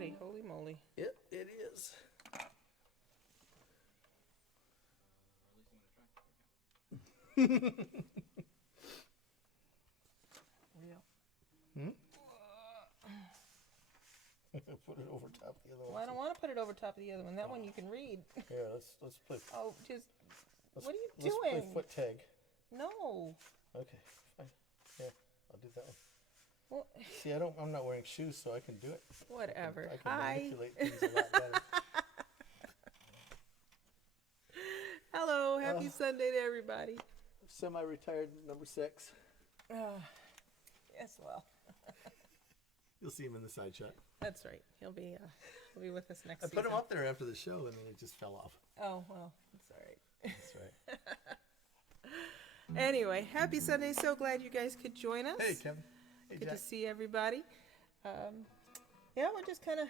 already. Holy moly. It is. Put it over top of the other one. Well, I don't want to put it over top of the other one. That one you can read. Yeah, let's play. Oh, just. What are you Let's doing? play foot tag. No. Okay, fine. Yeah, I'll do that one. Well, see, I'm not wearing shoes, so I can do it. Whatever. I can Hi. manipulate things a lot better. Hello. Happy Sunday to everybody. Semi-retired number 6. Yes, well. You'll see him in the side shot. That's right. He'll be with us next I season. put him up there after the show, and then it just fell off. Oh, well, that's all right. That's right. Anyway, happy Sunday. So glad you guys could join us. Hey, Kevin. Hey, Good Jack. to see everybody. Yeah, we're just kind of.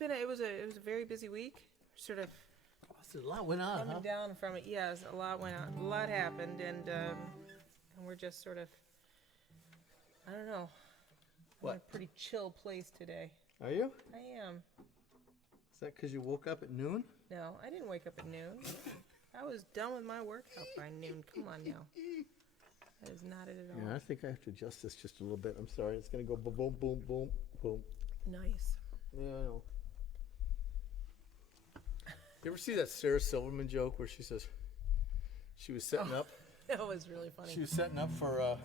It was a very busy week. Sort of A lot went on, coming down from it. Yes, a lot went on. A lot happened, and we're just sort of. I don't know. I'm in a pretty chill place today. Are you? I am. Is that because you woke up at noon? No, I didn't wake up at noon. I was done with my workout by noon. Come on now. That is not it at all. Yeah, I think I have to adjust this just a little bit. I'm sorry. It's going to go boom, boom, boom, boom, boom. Nice. Yeah, I know. You ever see that Sarah Silverman joke where she says she was setting up? That was really funny. She was setting up for a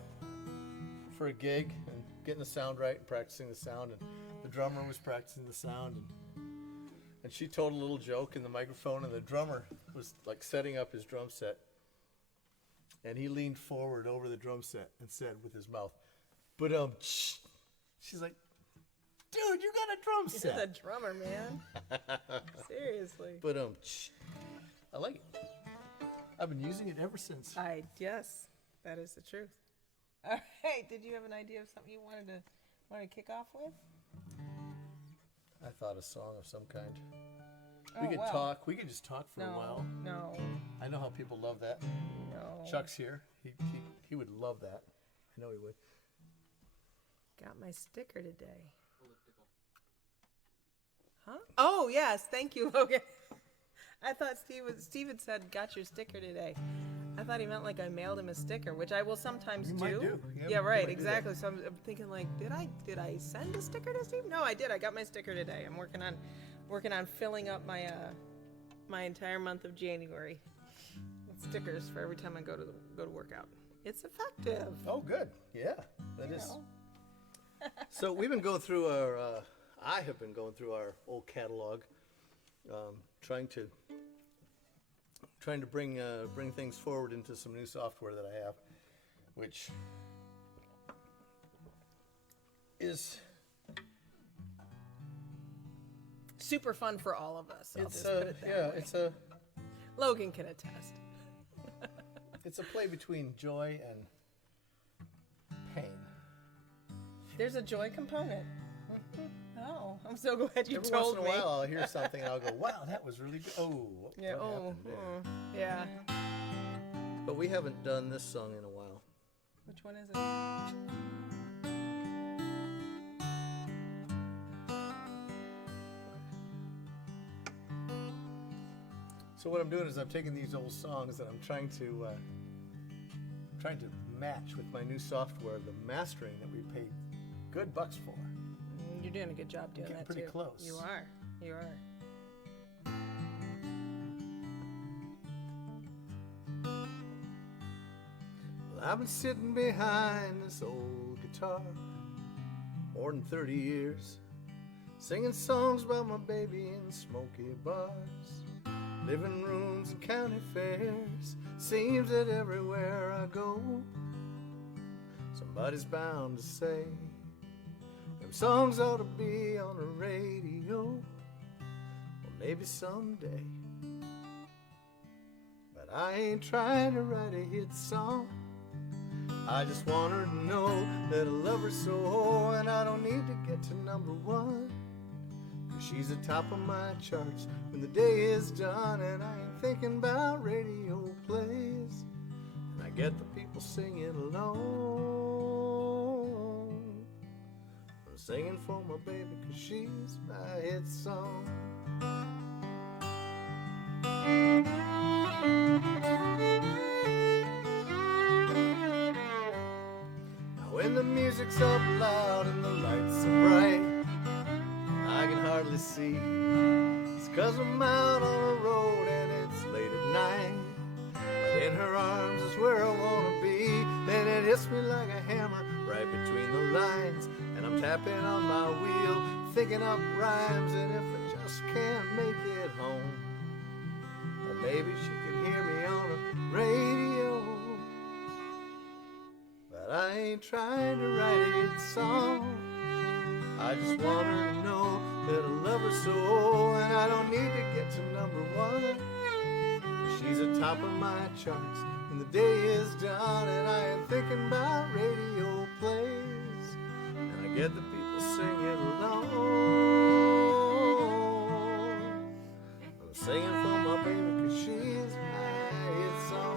gig and getting the sound right and practicing the sound, and the drummer was practicing the sound, and she told a little joke in the microphone, and the drummer was like setting up his drum set, and he leaned forward over the drum set and said with his mouth, "But she's like, dude, you got a drum set." You're the drummer, man. Seriously. But I like it. I've been using it ever since. Yes, that is the truth. All right. Did you have an idea of something you wanted to kick off with? I thought a song of some kind. Oh, We could well. talk. We could just talk for a while. No. I know how people love that. No. Chuck's here. He would love that. I know he would. Got my sticker today. Huh? Oh, yes. Thank you, Logan. I thought Steve had said, got your sticker today. I thought he meant like I mailed him a sticker, which I will sometimes You do. might do. Yeah, right, might do that. exactly. So I'm thinking like, did I send a sticker to Steve? No, I did. I got my sticker today. I'm working on filling up my entire month of January with stickers for every time I go to work out. It's effective. Oh, good. Yeah, that You is. know. So we've been going through our. I have been going through our old catalog, trying to bring things forward into some new software that I have, which is Super fun for all of us. I'll it's just put it that way. Logan can attest. It's a play between joy and pain. There's a joy component. Oh, I'm so glad you Every told once in a me. while, I'll hear something and I'll go, "Wow, that was really good." Oh, Yeah. what Oh. happened there? Yeah. But we haven't done this song in a while. Which one is it? So what I'm doing is I'm taking these old songs and I'm trying to match with my new software the mastering that we paid good bucks for. You're doing a good job doing Getting that pretty too. close. You are. You are. Well, I've been sitting behind this old guitar more than 30 years, singing songs about my baby in smoky bars, living rooms and county fairs. Seems that everywhere I go, somebody's bound to say them songs ought to be on the radio. Well, maybe someday. But I ain't trying to write a hit song. I just want her to know that I love her so, and I don't need to get to number 1, 'cause she's the top of my charts when the day is done. And I ain't thinking about radio plays, and I get the people singing along. I'm singing for my baby 'cause she's my hit song. Now when the music's up loud and the lights are bright, I can hardly see. It's 'cause I'm out on the road and it's late at night. But in her arms is where I wanna be. Then it hits me like a hammer right between the lines, and I'm tapping on my wheel, thinking up rhymes. And if I just can't make it home, or maybe she could hear me on the radio. But I ain't trying to write a hit song. I just want her to know that I love her so, and I don't need to get to number one. She's atop of my charts when the day is done, and I am thinking about radio plays, and I get the people singing along. I'm singing for my baby 'cause she's my hit song.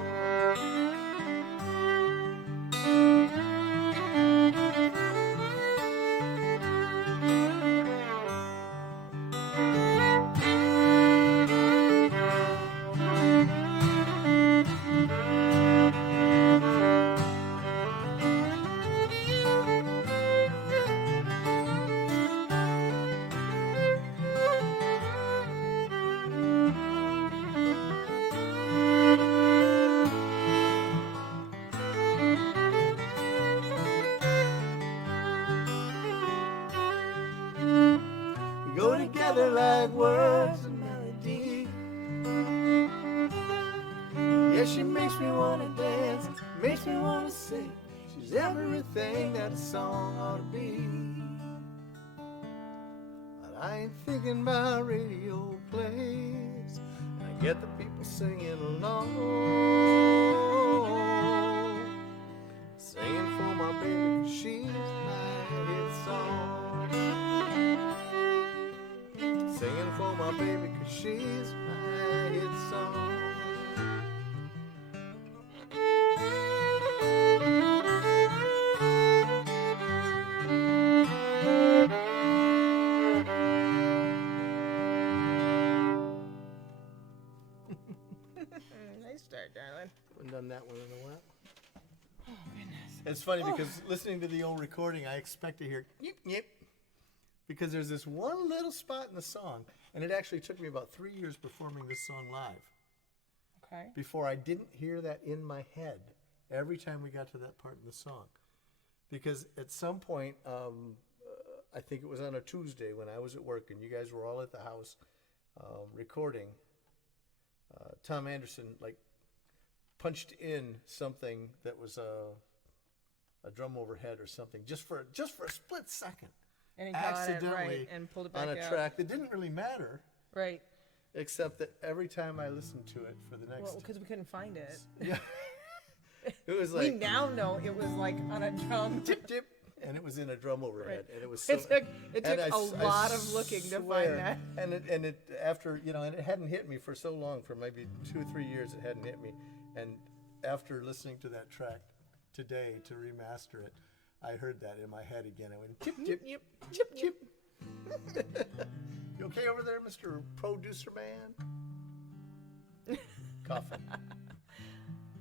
Go together like words and melody. Yeah, she makes me wanna dance, makes me wanna sing. She's everything that a song ought to be. But I ain't thinking about radio plays, and I get the people singing along. Singing for my baby 'cause she's my hit song. Singing for my baby 'cause she's my hit song. Nice start, darling. Haven't done that one in a while. Oh, goodness. It's funny because listening to the old recording, I expect to hear yip, yip. Because there's this one little spot in the song, and it actually took me about 3 years performing this song live Okay. before I didn't hear that in my head every time we got to that part in the song. Because at some point, I think it was on a Tuesday when I was at work and you guys were all at the house recording, Tom Anderson punched in something that was a drum overhead or something just for a split second. And he got it Accidentally right and pulled it back on a out. track that didn't really matter, Right. except that every time I listened to it for the next, Well, because we couldn't find it. yeah, it was We like now know it was like on a drum. tip tip, and it was in a drum overhead, Right. and it was so. It took and a lot of looking to swear, find that. And it after and it hadn't hit me for so long, for maybe 2 or 3 years, it hadn't hit me, and after listening to that track today to remaster it, I heard that in my head again. I went chip chip Yep. chip chip. You okay over there, Mr. Producer Man? Coughing.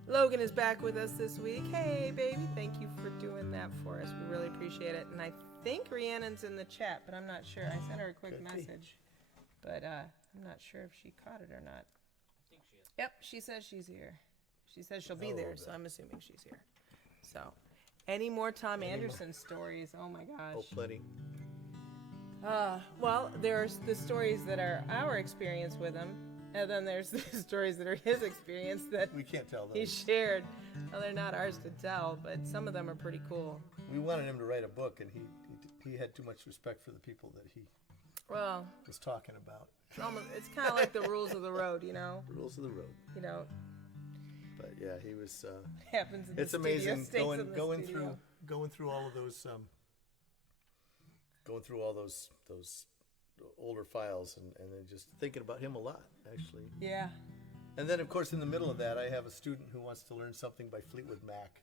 Logan is back with us this week. Hey, baby. Thank you for doing that for us. We really appreciate it. And I think Rhiannon's in the chat, but I'm not sure. I sent her a quick Could be. message, but I'm not sure if she caught it or not. I think she is. Yep, she says she's here. She says she'll be Oh, there, okay. so I'm assuming she's here. So, any more Tom Anderson stories? Oh my gosh. Oh, plenty. Well, there's the stories that are our experience with him, and then there's the stories that are his experience that We can't tell he those. shared. Well, they're not ours to tell, but some of them are pretty cool. We wanted him to write a book, and he had too much respect for the people that he Well, was talking about. it's kind of like the rules of the road, Rules of the road. But yeah, he was. Happens in the It's studio, amazing stays in the going studio. through all of those those older files and then just thinking about him a lot, actually. Yeah. And then, of course, in the middle of that, I have a student who wants to learn something by Fleetwood Mac.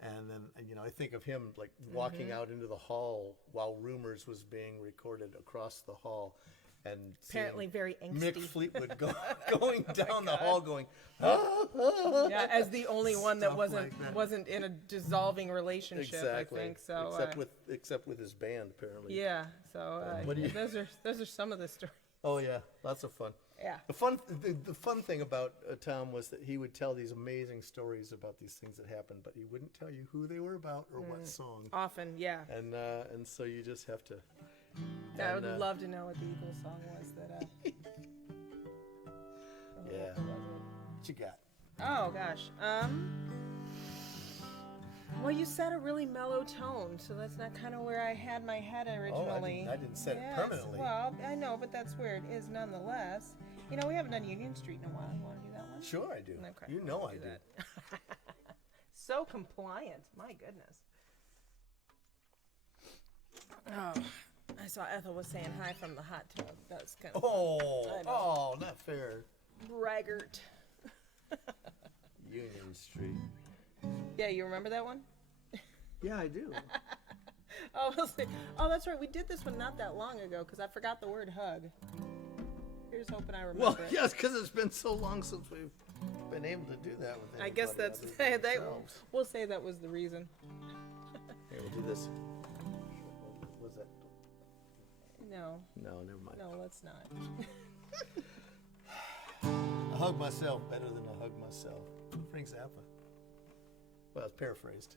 And then, I think of him like walking out into the hall while Rumors was being recorded across the hall, and Apparently very angsty. Mick Fleetwood going down the hall, going, yeah, as the only one that Stuff wasn't like that. wasn't in a dissolving relationship. exactly. I think so. Except with his band, apparently. Yeah. So What do you- those are some of the stories. Oh yeah, lots of fun. Yeah. The fun thing about Tom was that he would tell these amazing stories about these things that happened, but he wouldn't tell you who they were about or what song. Often, yeah. And so you just have to. I and, would love to know what the Eagles song was that. Yeah. What was it? What you got? Oh gosh. Well, you set a really mellow tone, so that's not kind of where I had my head originally. I didn't set it Yes, permanently. Well, I know, but that's where it is nonetheless. We haven't done Union Street in a while. You want to do that one? Sure, I do. Okay, You know we'll I do. that. So compliant. My goodness. Oh, I saw Ethel was saying hi from the hot tub. That was kind of I know. Not fair. braggart. Union Street. Yeah, you remember that one? Yeah, I do. Oh, that's right. We did this one not that long ago because I forgot the word hug. Here's hoping I remember Well, it. yes, because it's been so long since we've been able to do that with I guess anybody that's other than ourselves. we'll say that was the reason. Here, we'll do this. Was that? No, No, never mind. no, let's not. I hug myself better than I hug myself. Frank Zappa. Well, it's paraphrased.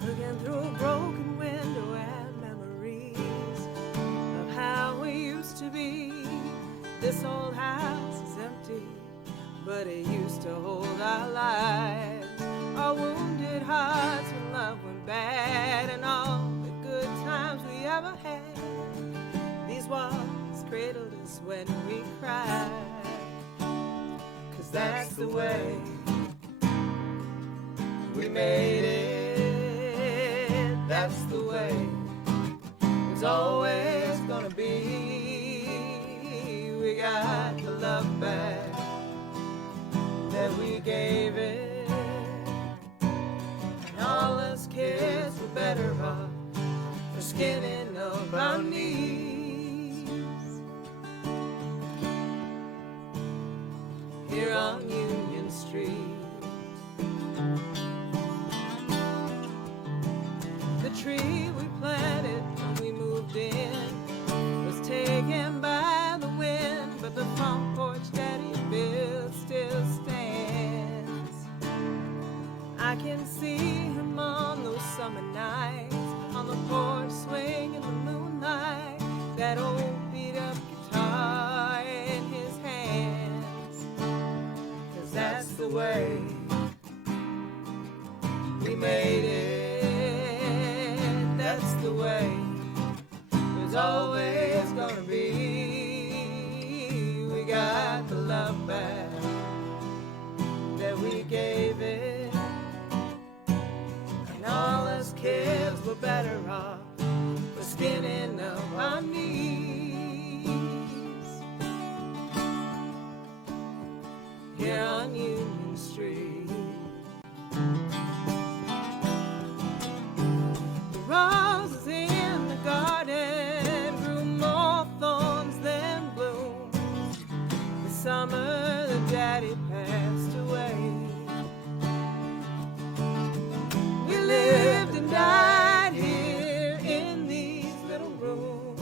Looking through a broken window at memories of how we used to be. This old house is empty, but it used to hold our lives. Our wounded hearts when love went bad, and all the good times we ever had. These walls cradled us when we cried, 'cause that's the way we made it. That's the way it's always gonna be. We got the love back that we gave it, and all us kids were better off for skinning up our knees here on Union Street. The tree we planted when we moved in was taken by the wind, but the front porch Daddy built still stands. I can see him on those summer nights, on the porch swing in the moonlight, that old beat-up guitar in his hands. 'Cause that's the way we made it. That's the way it's always gonna be. We got the love back that we gave it, and all us kids were better off for skinning up our knees here on Union Street. The roses in the garden grew more thorns than blooms. The summer that Daddy passed away, we lived and died here in these little rooms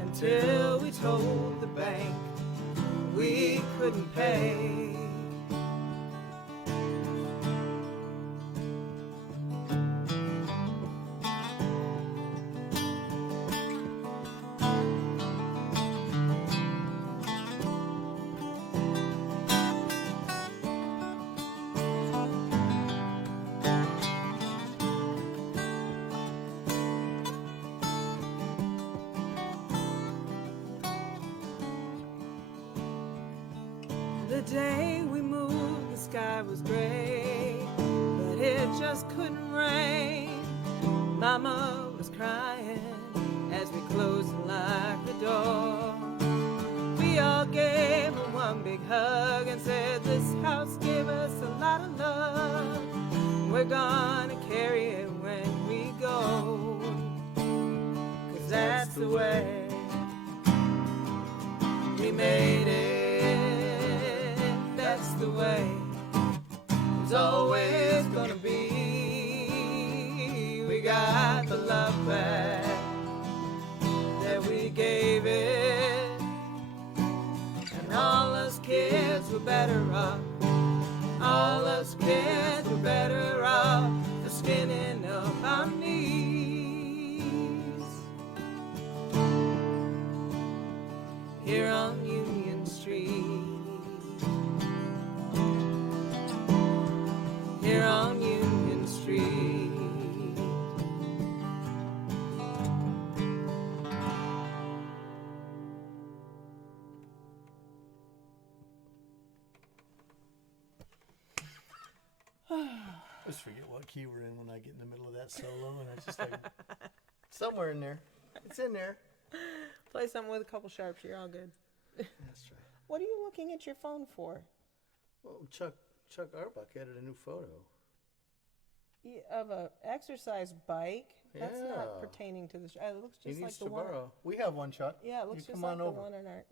until we told the bank we couldn't pay. The day we moved, the sky was gray, but it just couldn't rain. Mama was crying as we closed and locked the door. We all gave her one big hug and said this house gave us a lot of love. We're gonna carry it when we go, 'cause that's the way we made it. That's the way it's always gonna be. We got the love back that we gave it, and all us kids were better off. All us kids were better off for skinning up our knees. Here on Union Street. Here on Union Street. I always forget what key we're in when I get in the middle of that solo, and it's just like somewhere in there. It's in there. Play something with a couple sharps, you're all good. That's right. What are you looking at your phone for? Well, Chuck Arbuck added a new photo. Of a exercise bike? That's Yeah. not pertaining to the show. It looks He just like needs the to one. borrow. We have one, Chuck. Yeah, it looks You just come like on the over. one in our.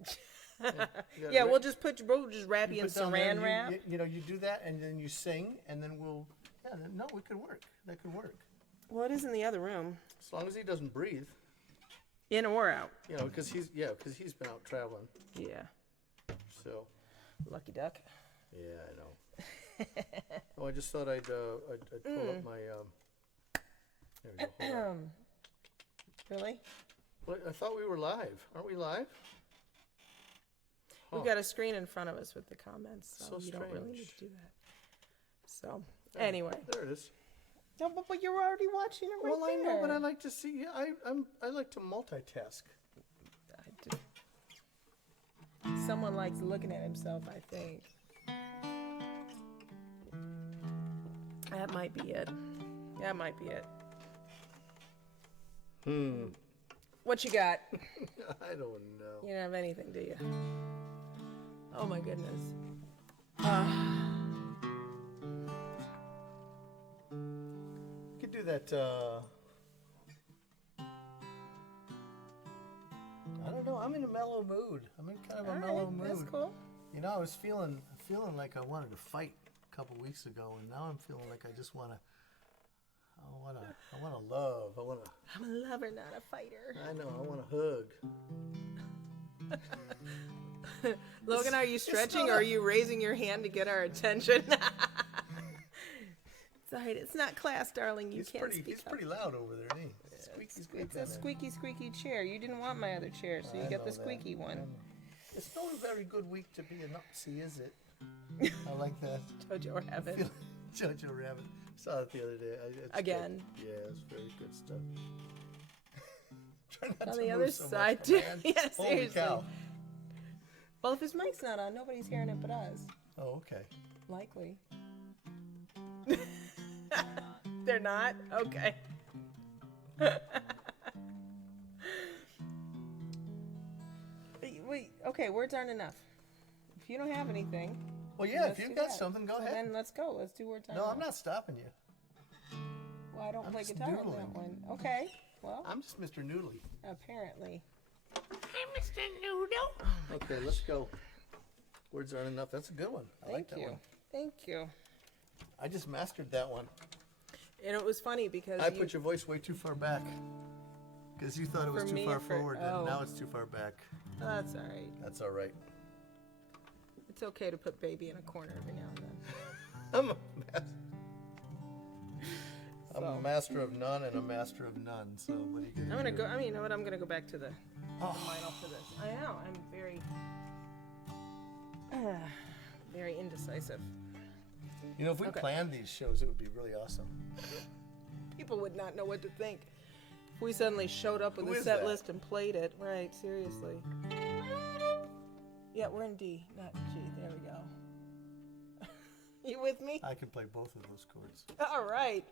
You got Yeah, it we'll right? just wrap you in put down there saran and wrap. you do that, and then you sing, and then we'll. Yeah, no, it could work. That could work. Well, it is in the other room, As long as he doesn't breathe, in or out. because he's been out traveling. Yeah, So, lucky duck. yeah, I know. Oh, I just thought I'd pull up my. There we go. Hold on. Really? What, I thought we were live. Aren't we live? We've got a screen in front of us with the comments, so, So you don't really need strange. to do that. So, anyway. There it is. No, but you're already watching it right Well, there. I know, but I like to see. Yeah, I like to multitask. I do. Someone likes looking at himself, I think. That might be it. That might be it. What you got? I don't know. You don't have anything, do you? Oh my goodness. You could do that. I don't know. I'm in a mellow mood. I'm in kind of a mellow mood. That's cool. You know, I was feeling like I wanted to fight a couple weeks ago, and now I'm feeling like I just want to. I want to love. I'm a lover, not a fighter. I know. I want to hug. Logan, are you stretching or are you raising your hand to get our attention? It's all right. It's not class, darling. You can't speak He's up. pretty loud over there, isn't he? It's a squeaky, squeaky chair. You didn't want my other chair, so you get the squeaky one. It's not a very good week to be a Nazi, is it? I like that. Jojo Rabbit. Jojo Rabbit. Saw it the other day. It's Again. Good. Yeah, it's very good stuff. Try not On to the move other so side, much, too. man. Yeah, Holy seriously. cow. Well, if his mic's not on, nobody's hearing it but us. Oh, okay. Likely. They're not? Okay. Wait, okay, words aren't enough. If you don't have anything. Well, yeah, if let's you've do got that. something, go Well, ahead. Then let's go. Let's do words aren't No, enough. I'm not stopping you. Well, I don't I'm play just guitar on doodling. that one. Okay. Well, I'm just Mr. Noodly. apparently. I'm Mr. Noodle. Okay, let's go. Words aren't enough. That's a good one. I like Thank that you. one. Thank you. I just mastered that one. And it was funny because I put your voice way too far back. Because you thought it was For too me far or for- forward, oh. and now it's too far back. That's all right. That's all right. It's okay to put baby in a corner every now and then. I'm a master of none and a master of none. So what are you I'm gonna gonna do? go. I mean, you know what? I'm gonna go back to the vinyl for this. I know. I'm very indecisive. You know, if we Okay. planned these shows, it would be really awesome. People would not know what to think if we suddenly showed up with Who a is set that? list and played it. Right? Seriously. Yeah, we're in D, not G. There we go. You with me? I can play both of those chords. All right.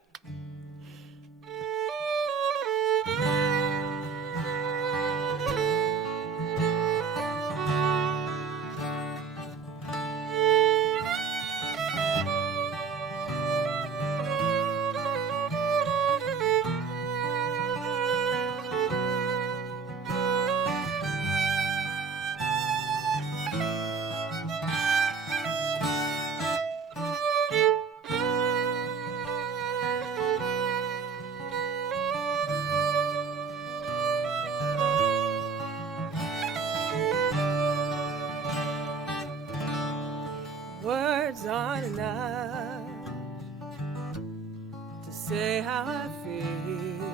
Words aren't enough to say how I feel.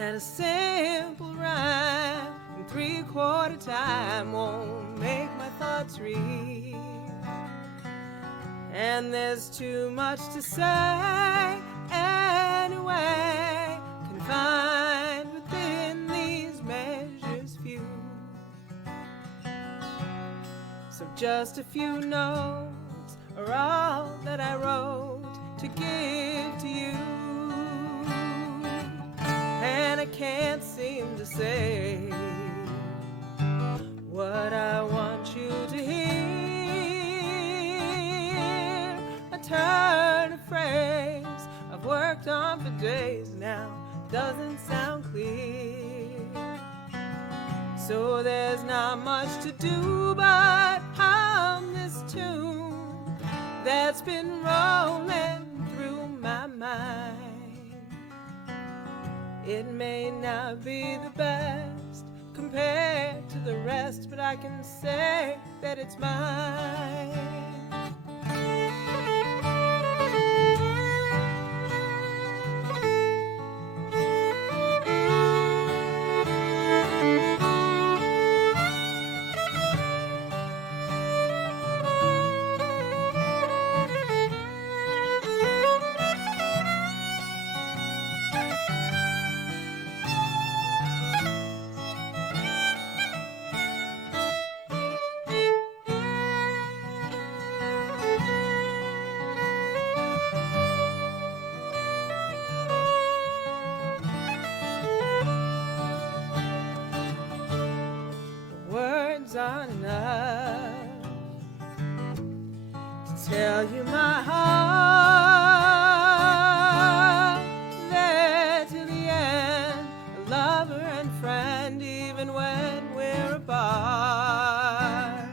And a simple rhyme in 3/4 time won't make my thoughts real. And there's too much to say anyway, confined within these measures few. So just a few notes are all that I wrote to give to you. And I can't seem to say what I want you to hear. A turn of phrase I've worked on for days now doesn't sound clear. So there's not much to do but hum this tune that's been rolling through my mind. It may not be the best compared to the rest, but I can say that it's mine. Aren't enough to tell you my heart. There to the end, a lover and friend, even when we're apart.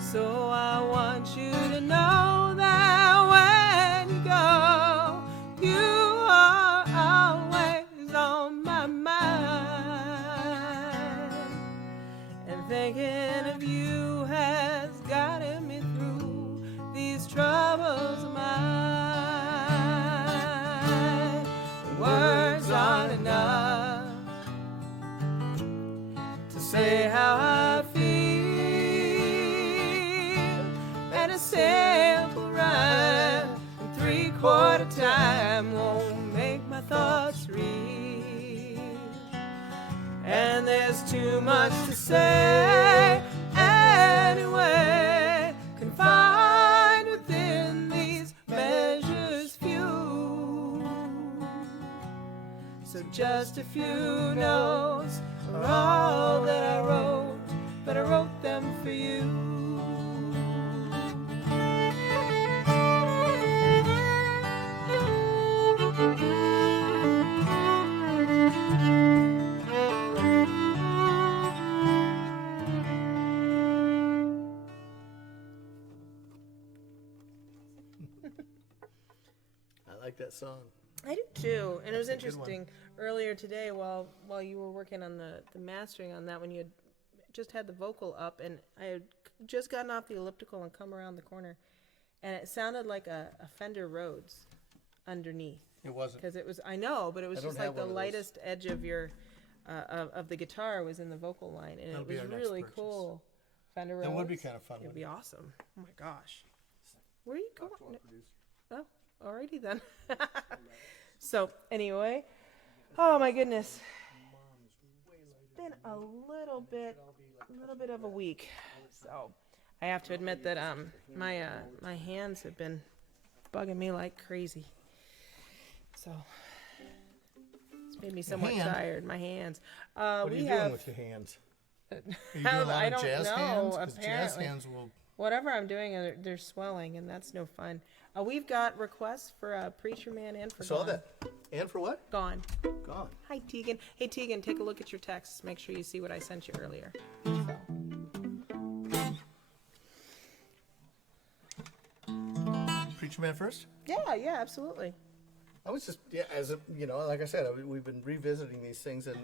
So I want you to know that when you go, you are always on my mind. And thinking of you has gotten me through these troubles of mine. Words aren't enough to say how I feel. And a simple rhyme in 3/4 time won't make my thoughts real. And there's too much to say anyway, confined within these measures few. So just a few notes are all that I wrote, but I wrote them for you. I like that song. I do too, and it was That's a good interesting earlier today while you were working on the mastering on that, when you had just had the vocal up, and I had just gotten off the elliptical and come around the corner, and it sounded like a Fender Rhodes underneath. It wasn't. Because it was, I know, but it was I just don't like have the one of those. lightest edge of your of the guitar was in the vocal line, and That'll it be was our next really purchase. cool. Fender Rhodes. That would be kind of fun. It'd wouldn't be it? awesome. Oh my gosh. Where are you going? Oh, alrighty then. So anyway, oh my goodness, it's been a little bit of a week. So I have to admit that my hands have been bugging me like crazy. So it's made me somewhat hand? tired. My hands. What are we you have, doing with your hands? Are you doing a lot I of don't jazz know, hands? 'Cause jazz apparently. hands will. Whatever I'm doing, they're swelling, and that's no fun. We've got requests for Preacherman and for Saw Gone. that. And for what? Gone. Gone. Hi, Tegan. Hey, Tegan, take a look at your texts. Make sure you see what I sent you earlier. So. Preacherman first? Yeah, absolutely. I was just, yeah, as a, you know, like I said, we've been revisiting these things, and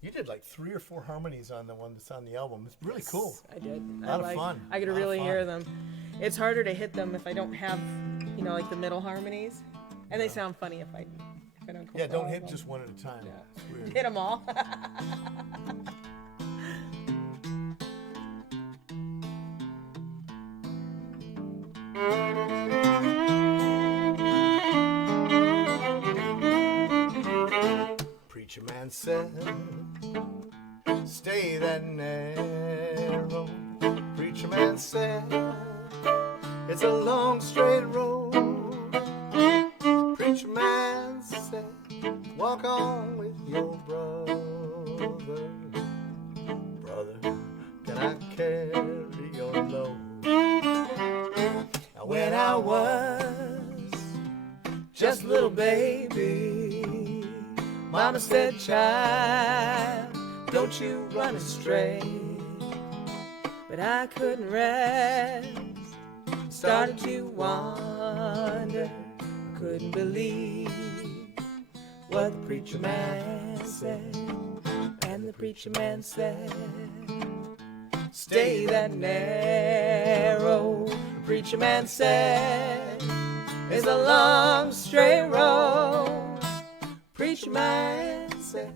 you did like 3 or 4 harmonies on the one that's on the album. It's really cool. I did. A lot of fun. I could A lot of really fun. hear them. It's harder to hit them if I don't have, like the middle harmonies, and they sound funny if I don't. Go Yeah, for don't all hit of them. just one at a time. Yeah. It's weird. Hit them all. Preacher man said, stay that narrow. Preacher man said, it's a long straight road. Preacher man said, walk on with your brother. Brother, can I carry your load? Now when I was just a little baby, Mama said, child, don't you run astray. But I couldn't rest, started to wonder, couldn't believe what the preacher man said. And the preacher man said, stay that narrow. The preacher man said, it's a long straight road. Preacher man said,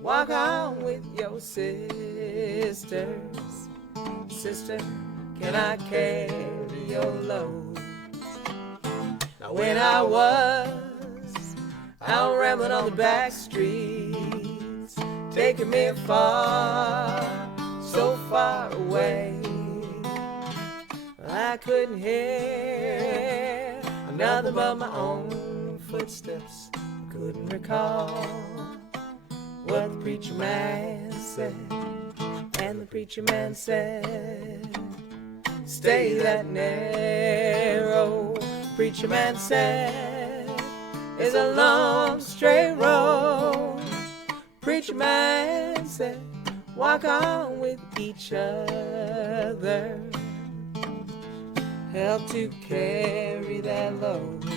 walk on with your sisters. Sister, can I carry your load? Now when I was out rambling on the back streets, taking me far, so far away, I couldn't hear nothing but my own footsteps. Couldn't recall what the preacher man said. And the preacher man said, stay that narrow. Preacher man said, it's a long straight road. Preacher man said, walk on with each other. Help to carry that load.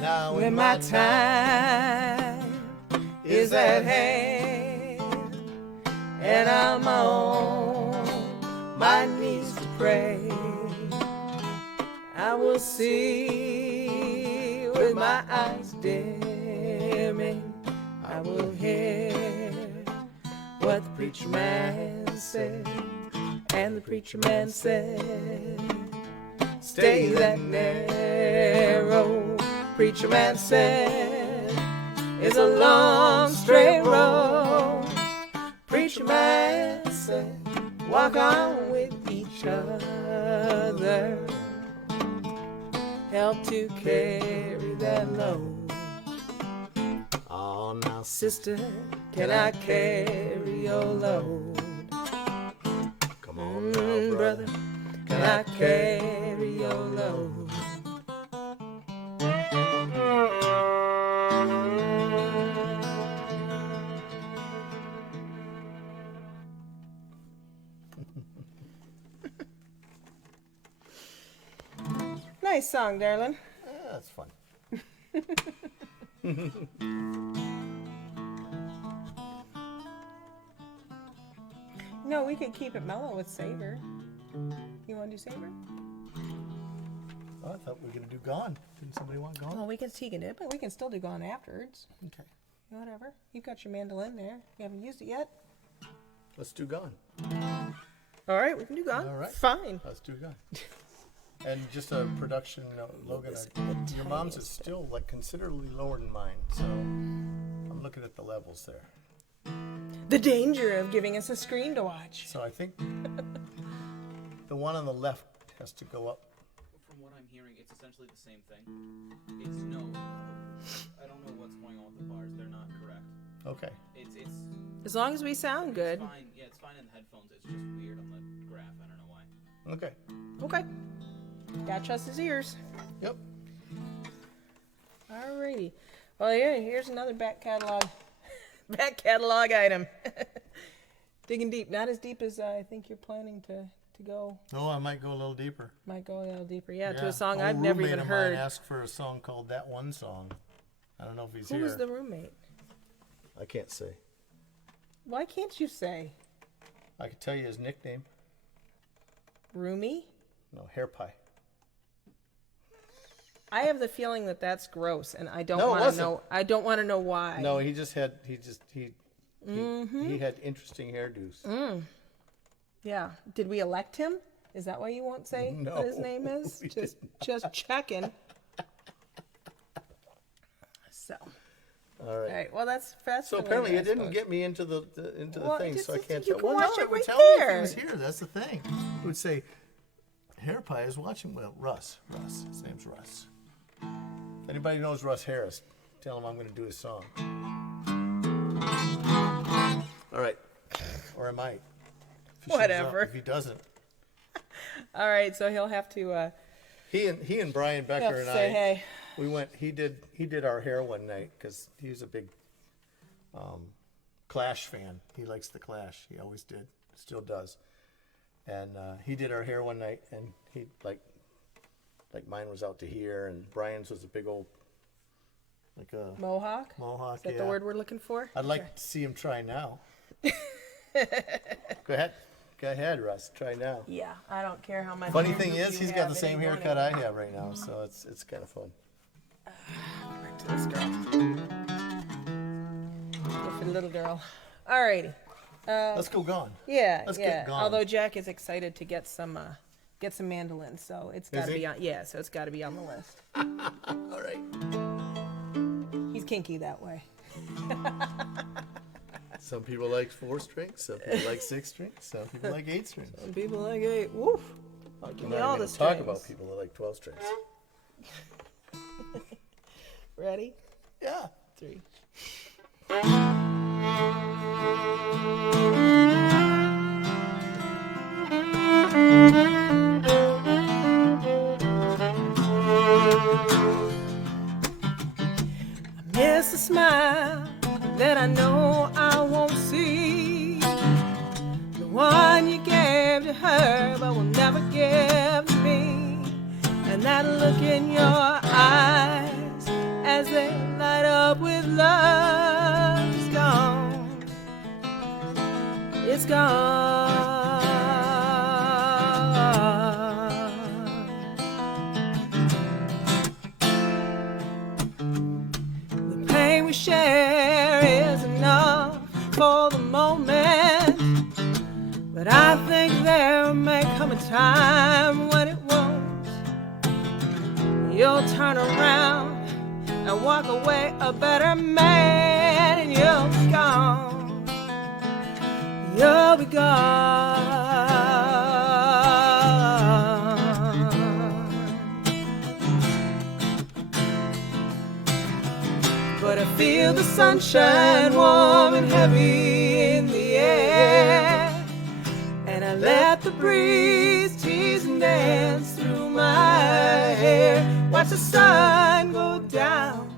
Now when my time is at hand and I'm on my knees to pray, I will see with my eyes dimming. I will hear what the preacher man said. And the preacher man said, stay that narrow. Preacher man said, it's a long straight road. Preacher man said, walk on with each other. Help to carry that load. Oh, now sister, can I carry your load? Come on now, brother, can I carry your load? Nice song, darling. Yeah, that's fun. No, we could keep it mellow with Savor. You want to do Savor? Oh, I thought we were going to do Gone. Didn't somebody want Gone? Well, we can it, but we can still do Gone afterwards. Okay. Whatever. You've got your mandolin there. You haven't used it yet. Let's do Gone. All right, we can do Gone. All right. Fine. Let's do Gone. And just a production note, Logan, your mom's is still like considerably lower than mine, so I'm looking at the levels there. The danger of giving us a screen to watch. So I think the one on the left has to go up. From what I'm hearing, it's essentially the same thing. It's no. I don't know what's going on with the bars. They're not correct. Okay. It's As long as we sound good. It's fine. Yeah, it's fine in the headphones. It's just weird on the graph. I don't know why. Okay. Okay. Gotta trust his ears. Yep. Alrighty. Well, yeah, here's another back catalog item. Digging deep. Not as deep as I think you're planning to go. Oh, I might go a little deeper. Might go a little deeper. Yeah, to a song Old I've never even roommate of heard. mine asked for a song called That One Song. I don't know if he's Who here. was the roommate? I can't say. Why can't you say? I can tell you his nickname. Roomie? No, Hair Pie. I have the feeling that that's gross, and I don't No, it want to wasn't. know. I don't want to know why. No, he had interesting hairdos. Yeah. Did we elect him? Is that why you won't say No, what his name is? we Just checking. So. All right. All right. Well, that's So the way apparently I it didn't suppose. get me into the Well, thing, just- so I can't you tell. can Well, watch no, it it would right tell me if there. he was here. That's the thing. It would say, Hair Pie is watching. Well, Russ. His name's Russ. If anybody knows Russ Harris, tell him I'm going to do his song. All right. Or I might. If he shows up. Whatever. If he doesn't. All right. So he'll have to. He and Brian He'll have Becker to and say I. hey. We went. He did our hair one night because he was a big Clash fan. He likes the Clash. He always did. Still does. And he did our hair one night, and he like mine was out to here, and Brian's was a big old like a Mohawk. mohawk. Is that yeah. the word we're looking for? I'd like to see him try now. Go ahead, Russ. Try now. Yeah. I don't care how much. Funny hair thing you is, he's got have, the it same ain't going haircut I anywhere. have right now, so it's kind of fun. Back to this girl. Go for the little girl. Alrighty. Let's go gone. Yeah. Let's yeah. get gone. Although Jack is excited to get some mandolins, so it's got to he? be on. Yeah. So it's got to be on the list. All right. He's kinky that way. Some people like 4 strings, some people like 6 strings, some people like 8 strings. Some people like 8. Woof. I'll give I'm me not all even the gonna talk strings. about people that like 12 strings. Ready? Yeah. 3. I miss a smile that I know I won't see. The one you gave to her but will never give to me. And that look in your eyes as they light up with love is gone. It's gone. The pain we share is enough for the moment, but I think there may come a time when it won't. You'll turn around and walk away a better man, and you'll be gone. You'll be gone. But I feel the sunshine warm and heavy in the air, and I let the breeze tease and dance through my hair. Watch the sun go down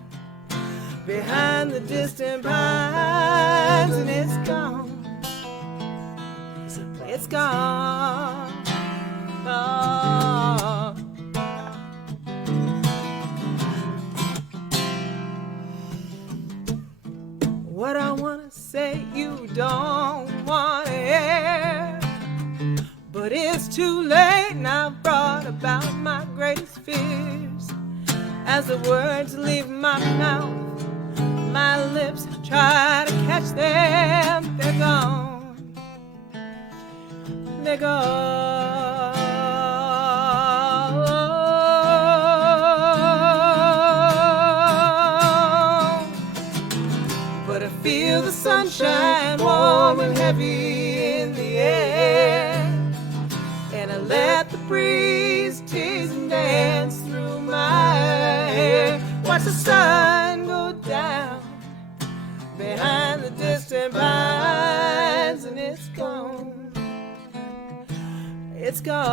behind the distant pines, and it's gone. It's gone. Oh. What I wanna say you don't wanna hear, but it's too late and I've brought about my greatest fears. As the words leave my mouth, my lips try to catch them. They're gone. They're gone. But I sunshine warm and heavy in the air, and I let the breeze tease and dance through my hair. Watch the sun go down behind the distant pines, and it's gone. It's gone.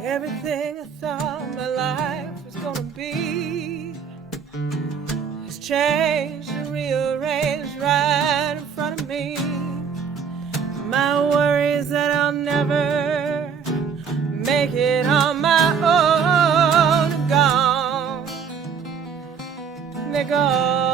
Everything I thought my life was gonna be has changed and rearranged right in front of me. My worry is that I'll never make it on my own. They're gone. They're gone.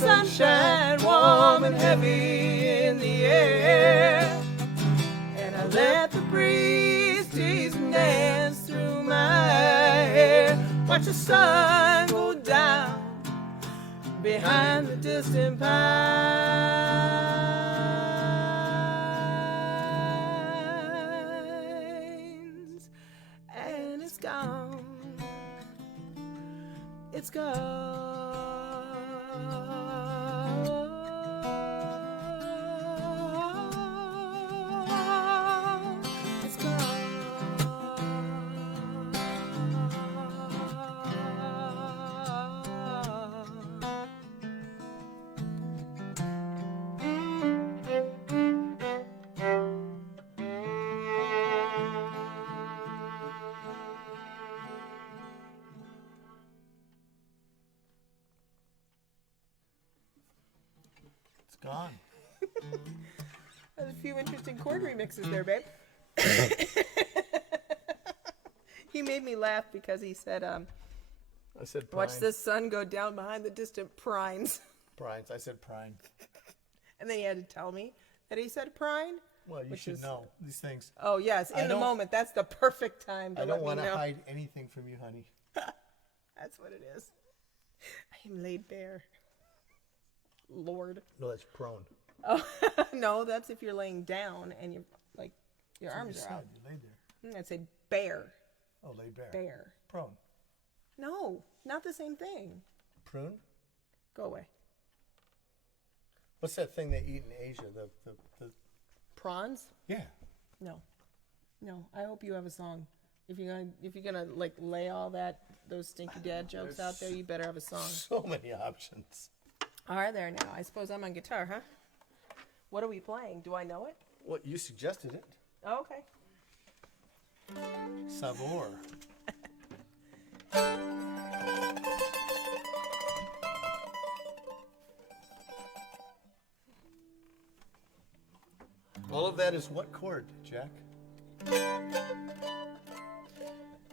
Sunshine warm and heavy in the air, and I let the breeze tease and dance through my hair. Watch the sun go down behind the distant pines, and it's gone. It's gone. Gone. There's a few interesting chord remixes there, babe. He made me laugh because he said, I said prine. watch the sun go down behind the distant pines. Prines. I said prine. And then he had to tell me that he said prine. Well, you should know these things. Oh, yes, in the moment. That's the perfect time to I let don't me want to know. hide anything from you, honey. That's what it is. I am laid bare. Lord. No, that's prone. Oh, no, that's if you're laying down and you're like your arms are out. You laid there. I'd say bear. Oh, laid bare. Bear. Prone. No, not the same thing. Prune? Go away. What's that thing they eat in Asia? The Prawns? Yeah. No. I hope you have a song. If you're gonna like lay all those stinky dad jokes out there, you better have a song. So many options. Are there now? I suppose I'm on guitar, huh? What are we playing? Do I know it? What, you suggested it. Oh, okay. Savor. All of that is what chord, Jack?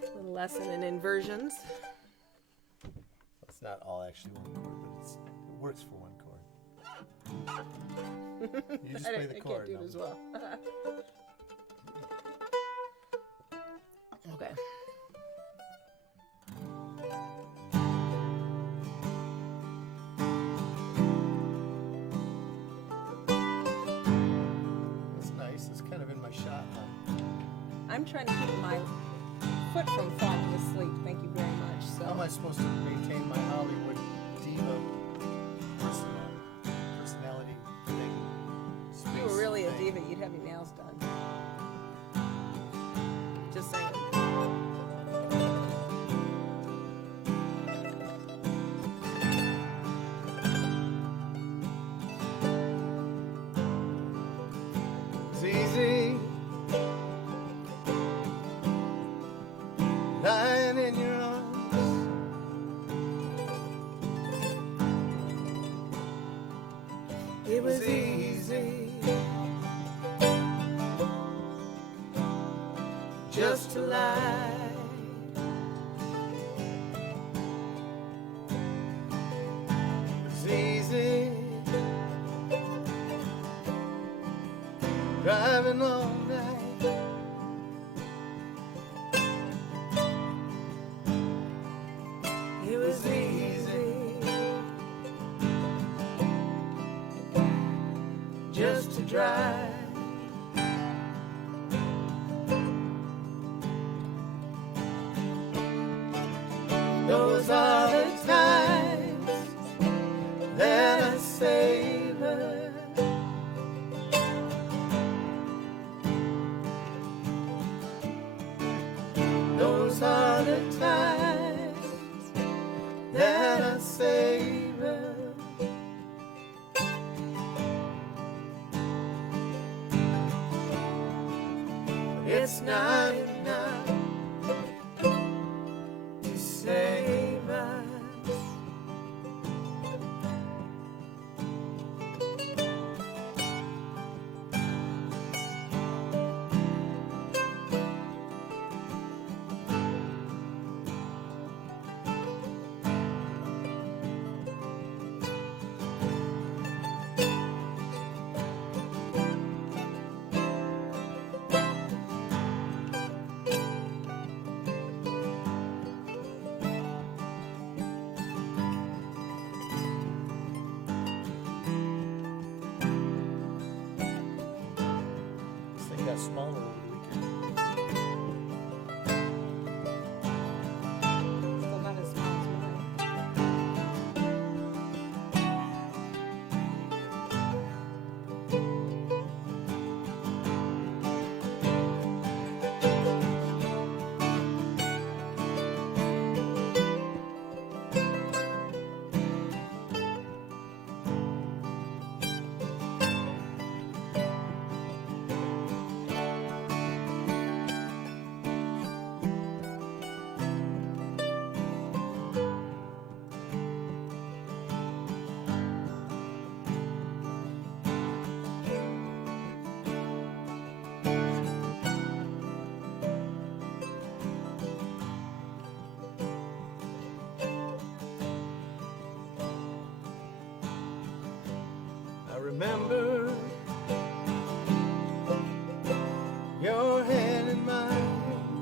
Little lesson in inversions. It's not all actually one chord, but it works for one chord. You just play the chord. I can't do it as well. Okay. That's nice. It's kind of in my shot, huh? I'm trying to keep my foot from falling asleep. Thank you very much. So. How am I supposed to maintain my Hollywood diva personality thing? If you were space really a thing? diva, you'd have your nails done. Just saying. It's easy lying in your arms. It was easy just to lie. It was easy driving all night. It was easy just to drive. Those are the times that I savor. Those are the times that I savor. But it's not enough to save us. This thing got smaller over the weekend. Still not as small as mine. I remember your hand in mine.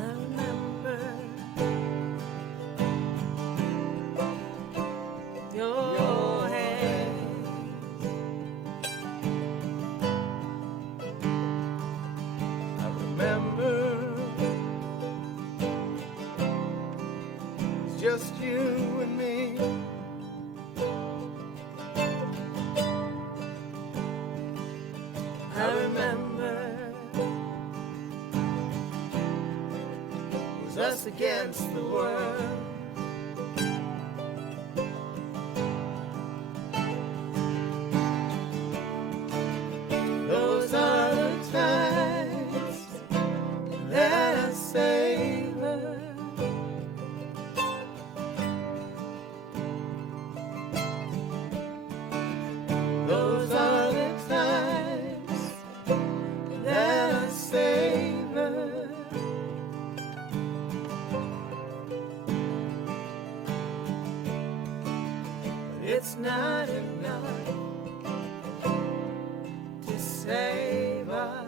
I remember your hand. I remember it's just you and me. I remember it was us against the world. Those are the times that I savor. Those are the times that I savor. But it's not enough to save us.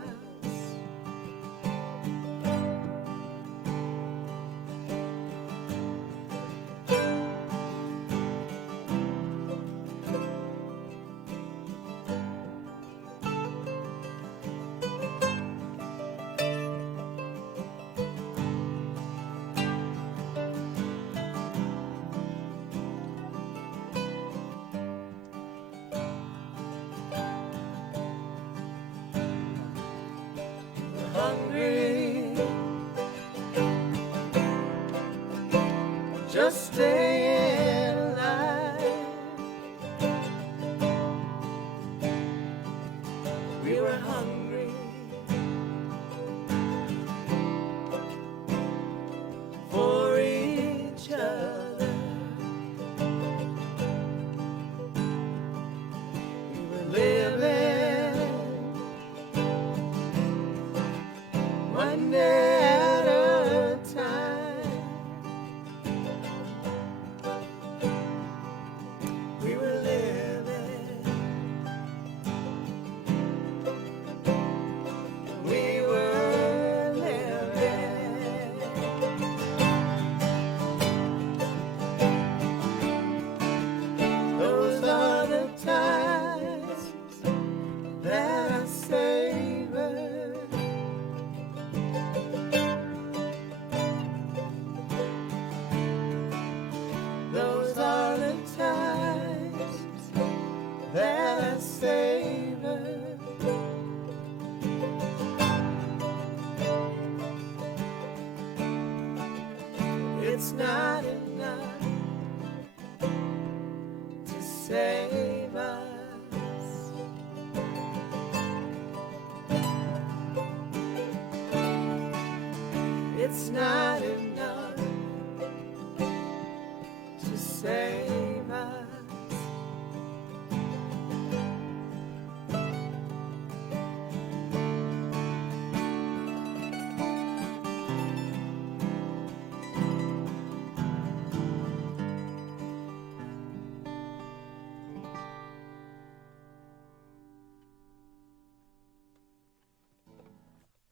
just staying alive. We were hungry for each other. We were living one day at a time. We were living. We were living. Those are the times that I savor. Those are the times that I savor. It's not enough to save us. It's not enough to save us.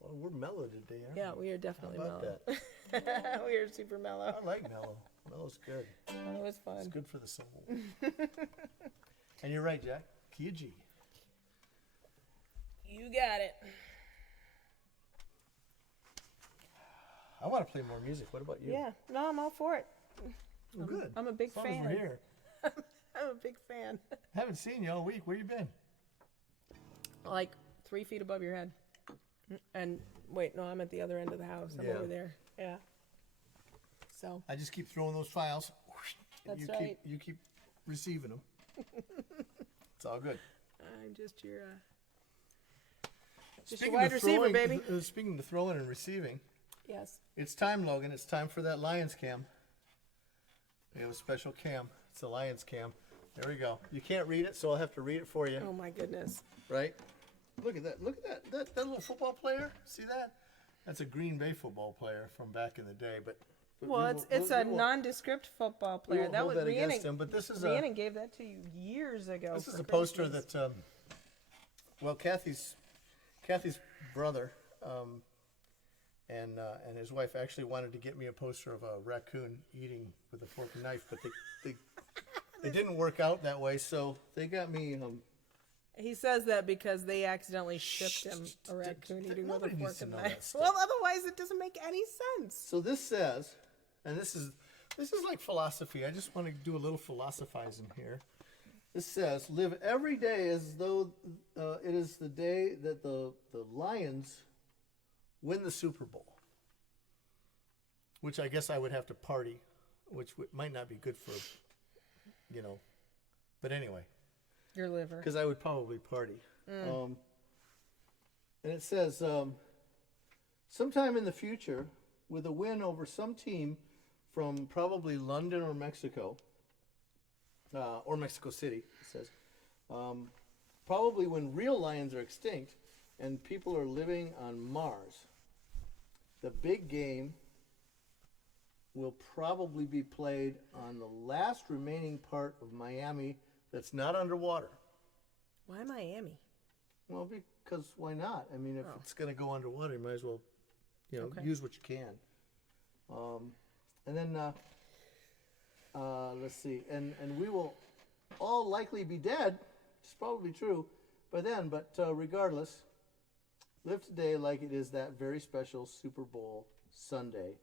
Well, we're mellow today, aren't Yeah, we? we are definitely How about mellow. We are super mellow. I like mellow. Mellow's good. That was It's fun. good for the soul. And you're right, Jack. Key of G. You got it. I want to play more music. What about you? Yeah, no, I'm all for it. Well, good. I'm a big as long fan. As we're here. I'm a big fan. Haven't seen you all week. Where you been? Like 3 feet above your head. And wait, no, I'm at the other end of the house. I'm Yeah. over there. Yeah. So I just keep throwing those files. That's you right. You keep receiving them. It's all good. I'm just your Speaking wide of receiver, throwing, baby. Speaking of throwing and receiving, yes. it's time, Logan. It's time for that Lions cam. We have a special cam. It's a Lions cam. There we go. You can't read it, so I'll have to read it for you. Oh my goodness. Right? Look at that. Look at that. That little football player. See that? That's a Green Bay football player from back in the day. But Well, it's a nondescript football we player. won't That hold was that against Rhiannon. him. But this is Rhiannon gave that to you years ago. This is for a poster Christmas. that, well, Kathy's brother and his wife actually wanted to get me a poster of a raccoon eating with a fork and knife, but it didn't work out that way. So they got me. He says that because they accidentally shipped him a raccoon eating with a nobody fork needs to and know that knife. stuff. Well, otherwise it doesn't make any sense. So this says, and this is like philosophy. I just want to do a little philosophizing here. This says, live every day as though it is the day that the Lions win the Super Bowl. Which I guess I would have to party, which might not be good for, but anyway. Your liver. Because I would probably party. And it says, sometime in the future, with a win over some team from probably London or Mexico City, it says, probably when real lions are extinct and people are living on Mars, the big game will probably be played on the last remaining part of Miami that's not underwater. Why Miami? Well, because why not? I mean, if it's going to go underwater, you might as well, Okay. use what you can. And then, let's see, and we will all likely be dead, which is probably true by then, but regardless, live today like it is that very special Super Bowl Sunday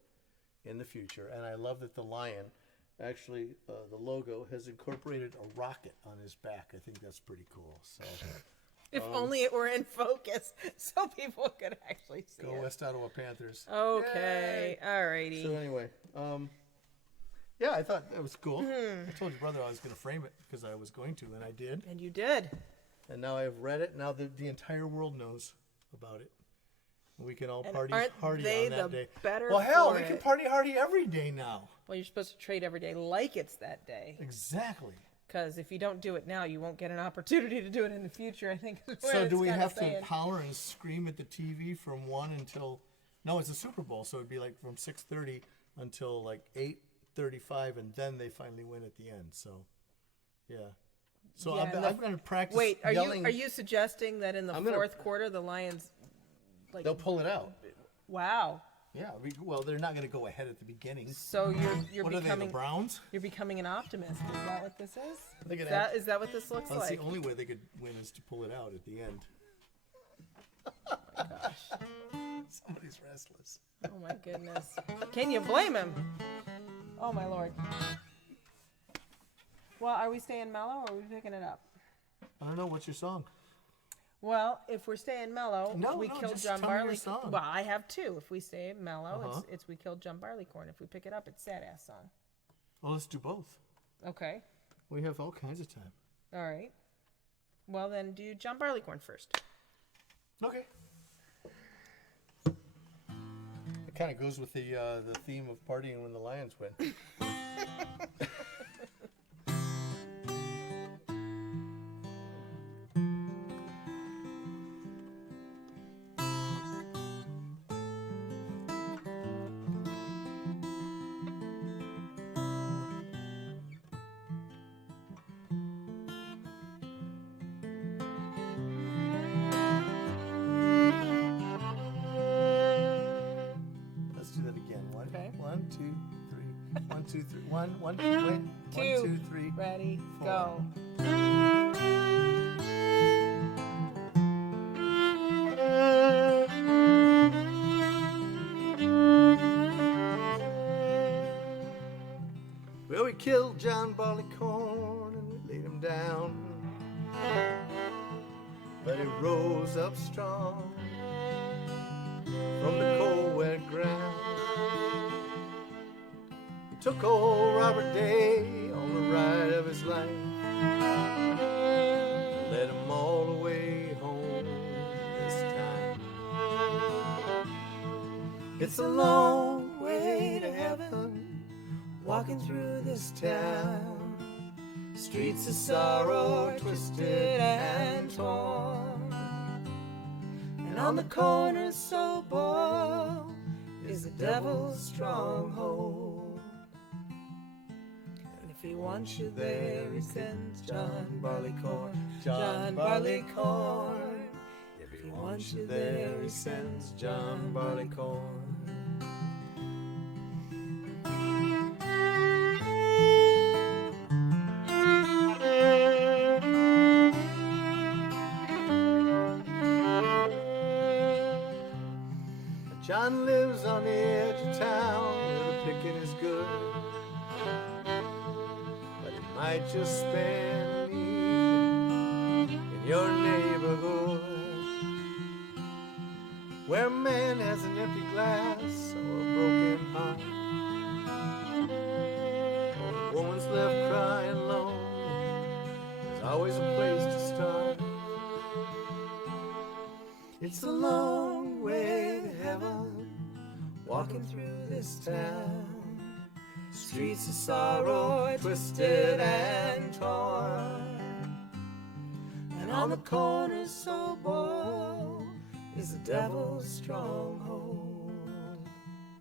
in the future. And I love that the lion, actually, the logo has incorporated a rocket on his back. I think that's pretty cool. So If only it were in focus so people could actually see go it. West Ottawa Panthers. Okay. Yay! Alrighty. So anyway, Yeah, I thought that was cool. I told your brother I was going to frame it because I was going to, and I did. And you did. And now I've read it. Now the entire world knows about it. We can all And party aren't hardy they on that the day. better Well, hell, for we can it? party hardy every day now. Well, you're supposed to trade every day like it's that day. Exactly. Because if you don't do it now, you won't get an opportunity to do it in the future, I think. is what So it's do we kinda have saying. to holler and scream at the TV from 1 until... No, it's a Super Bowl, so it'd be like from 6:30 until like 8:35, and then they finally win at the end. So, yeah. So Yeah, I'm going to practice Wait, are yelling. you suggesting that in the I'm gonna- fourth quarter the Lions, like, They'll pull it out. wow? Yeah. Well, they're not going to go ahead at the beginning. So you're What are they, becoming the Browns? you're becoming an optimist. Is that what this is? They're Is gonna that, have- is that what this looks That's like? the only way they could win is to pull it out at the end. Somebody's restless. Oh my goodness! Can you blame him? Oh my lord! Well, are we staying mellow or are we picking it up? I don't know. What's your song? Well, if we're staying mellow, No, we no, killed just John tell me your Barley. song. Well, I have two. If we stay mellow, Uh-huh. it's we killed John Barleycorn. If we pick it up, it's sad ass song. Well, let's do both. Okay. We have all kinds of time. All right. Well, then do John Barleycorn first. Okay. It kind of goes with the theme of partying when the Lions win. Let's do that again. Okay. 1, 2, 3. 1, 2, 3. 1, 1, wait. 1, 2, 3. Ready, 4. go. Well, we killed John Barleycorn and we laid him down. But he rose up strong from the cold, wet ground. He took old Robert Day on the ride of his life, led him all the way home this time. It's a long way to heaven, walking through this town. Streets of sorrow, twisted and torn. And on the corner so bold is the devil's stronghold. And if he wants you there, he sends John Barleycorn. John Barleycorn. If he wants you there, he sends John Barleycorn. John lives on the edge of town where the picking is good, but he might just spend an evening in your neighborhood, where a man has an empty glass or a broken heart, or a woman's left crying lonely. There's always a place to start. It's a long way to heaven, walking through this town. Streets of sorrow, twisted and torn. And on the corners so bold is the devil's stronghold.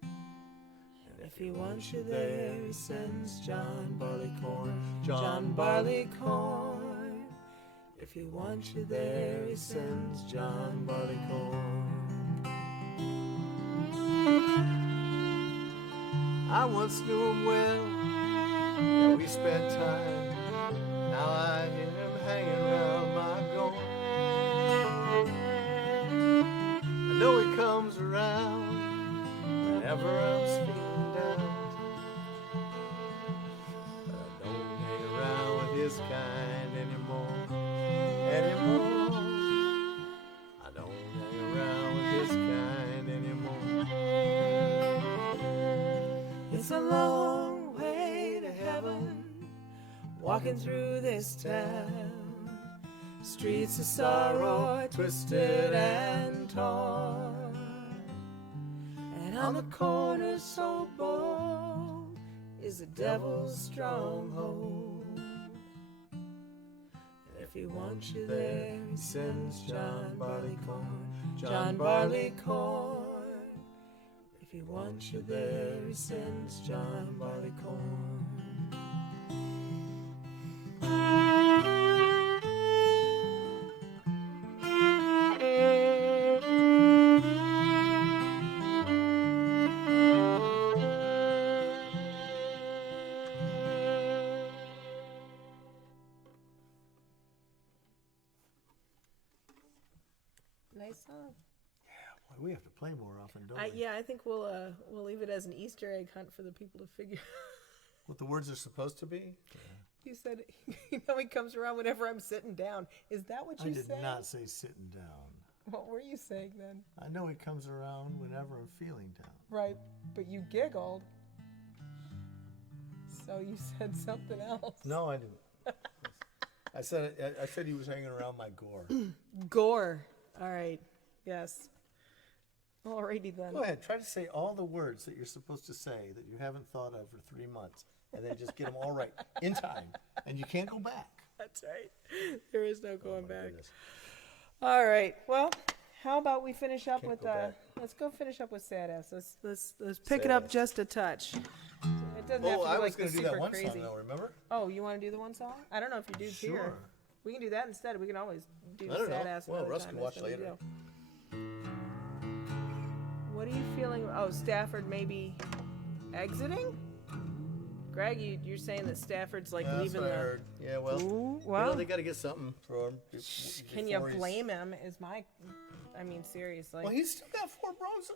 And if he wants you there, he sends John Barleycorn. John Barleycorn. If he wants you there, he sends John Barleycorn. I once knew him well, yeah, we spent time. Now I hear him hanging around my door. I know he comes around whenever I'm feeling down, but I don't hang around with his kind anymore. I don't hang around with this kind anymore. It's a long way walking through this town. Streets of sorrow, twisted and torn. And on the corner so bold is the devil's stronghold. And if he wants you there, he sends John Barleycorn. John Barleycorn. If he wants you there, he sends John Barleycorn. Nice song. Boy, we have to play more often, don't we? Yeah, I think we'll leave it as an Easter egg hunt for the people to figure. What the words are supposed to be? You said, he comes around whenever I'm sitting down. Is that what you said? I did not say sitting down. What were you saying then? I know he comes around whenever I'm feeling down. Right, but you giggled. So you said something else. No, I didn't. I said he was hanging around my gore. Gore. All right. Yes. Alrighty then. Go ahead. Try to say all the words that you're supposed to say that you haven't thought of for 3 months, and then just get them all right in time, and you can't go back. That's right. There is no going back. Goodness. All right. Well, how about we finish up Can't with go back. let's go finish up with Sad Ass. Let's pick it up Sad Ass. just a touch. It doesn't have to be I was like going the to do that super one crazy. song, though, remember? Oh, you want to do the one song? I don't know if you do here. Sure. We can do that instead. We can always do I don't Sad know. Ass. Well, another Russ time. can watch That's no big later. deal. What are you feeling? Oh, Stafford maybe exiting? Greg, you're saying that Stafford's like That's leaving what I the. heard. Yeah, well, Ooh, you well. know, they got to get something for him. Can you blame him? Is my. I mean, seriously. Well, he's still got 4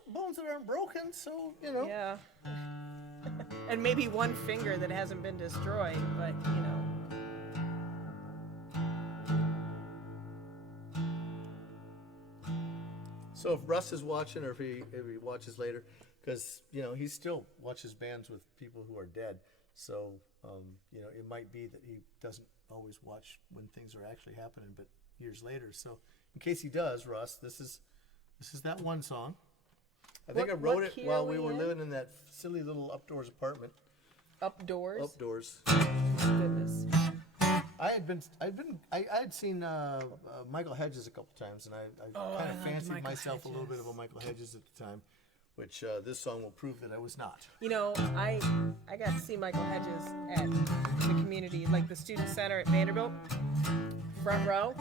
bones that aren't broken, so, you know. Yeah. And maybe one finger that hasn't been destroyed, but, you know. So if Russ is watching, or if he watches later, because, you know, he still watches bands with people who are dead. So, you know, it might be that he doesn't always watch when things are actually happening, but years later. So in case he does, Russ, this is that one song. I think I What wrote it key while are we we were in? living in that silly little updoors apartment. Updoors? Updoors. Goodness. I had seen Michael Hedges a couple times, and I kind of fancied Michael myself a little bit Hedges. of a Michael Hedges at the time, which this song will prove that I was not. You know, I got to see Michael Hedges at the community, like the student center at Vanderbilt, front row,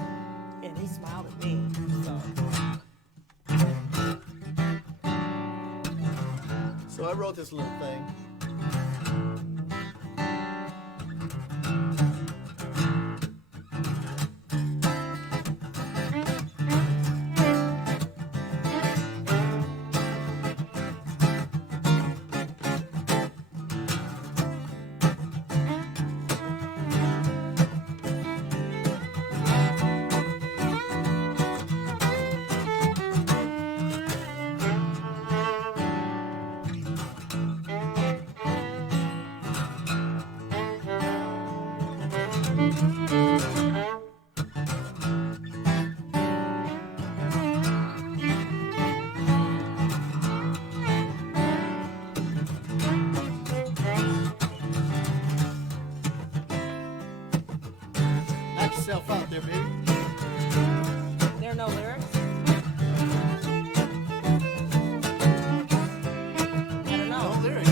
and he smiled at me. So I wrote this little thing. Knock yourself out there, baby. There are no lyrics? I don't know. No lyrics.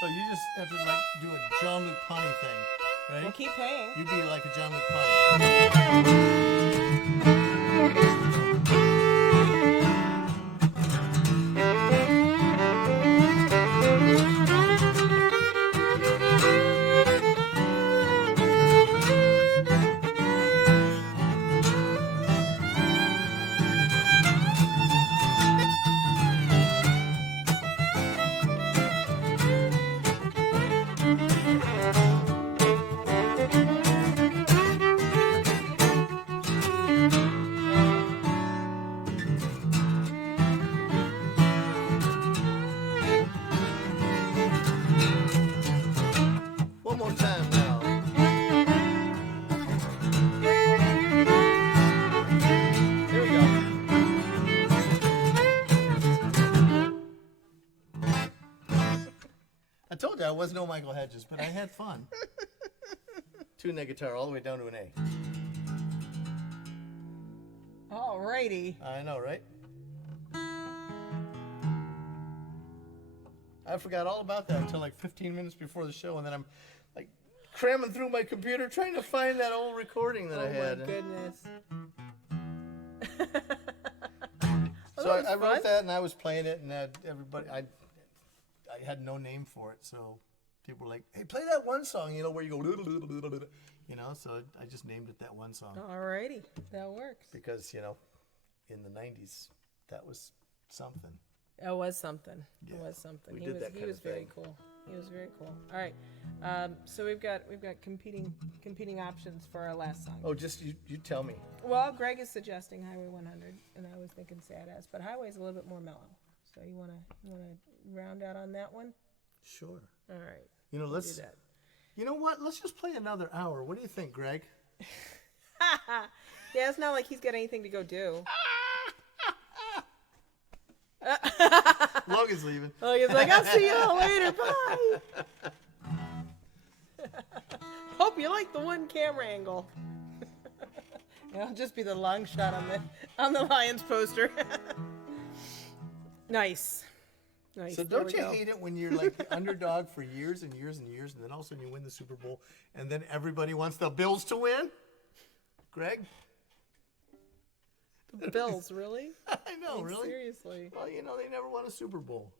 So you just have to like do a John Luke Ponty thing, right? Well, keep paying. You'd be like a John Luke Ponty. told you I was no Michael Hedges, but I had fun. Tune that guitar all the way down to an A. Alrighty. I know, right? I forgot all about that until like 15 minutes before the show, and then I'm like cramming through my computer trying to find that old recording that I had. Oh my goodness. So I wrote that, and I was playing it, and everybody, I had no name for it, so people were like, "Hey, play that one song, you know, where you go, you know." So I just named it that one song Alrighty, that works. because in the '90s, that was something. It was something. Yeah, It was something. we He did was that he kind was of very thing. cool. He was very cool. All right. So we've got competing options for our last song. Oh, just you tell me. Well, Greg is suggesting Highway 100, and I was thinking Sad Ass, but Highway's a little bit more mellow. So you wanna round out on that one? Sure. All right. You know, Do let's. that. You know what? Let's just play another hour. What do you think, Greg? Yeah, it's not like he's got anything to go do. Logan's leaving. Oh, he's like, I'll see y'all later. Bye. Hope you like the one camera angle. It'll just be the long shot on the Lions poster. Nice. So There don't we you go. hate it when you're like the underdog for years and years and years, and then all of a sudden you win the Super Bowl, and then everybody wants the Bills to win? Greg? The Bills, really? I know, Like, really? Seriously. Well, they never won a Super Bowl.